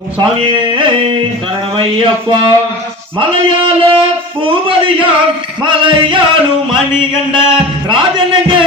சுவாமியே சரணமையப்பா மலையாள பூபதியாம் மலையாளு மணிகண்ட ராஜனுக்கு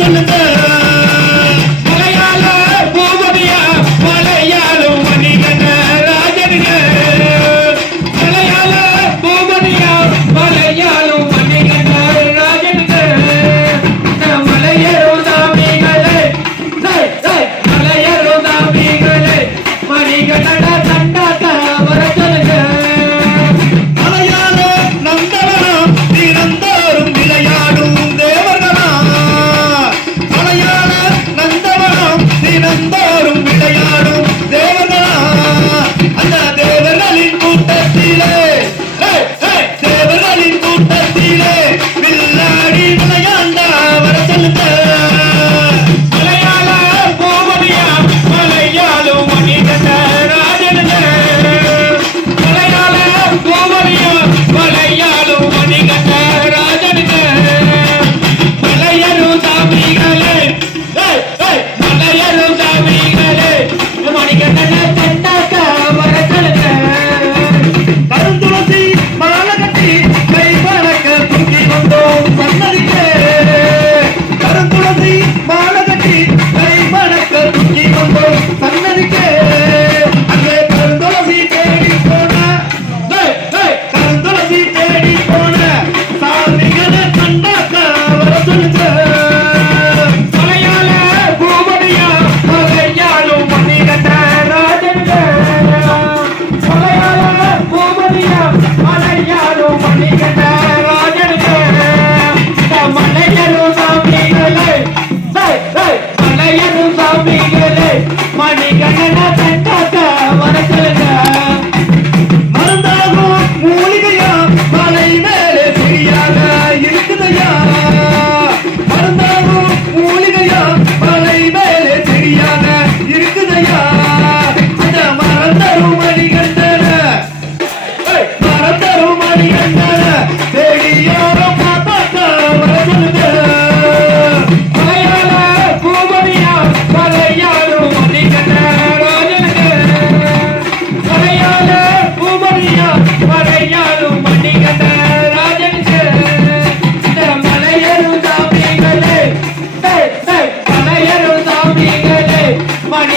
Captain the Dead.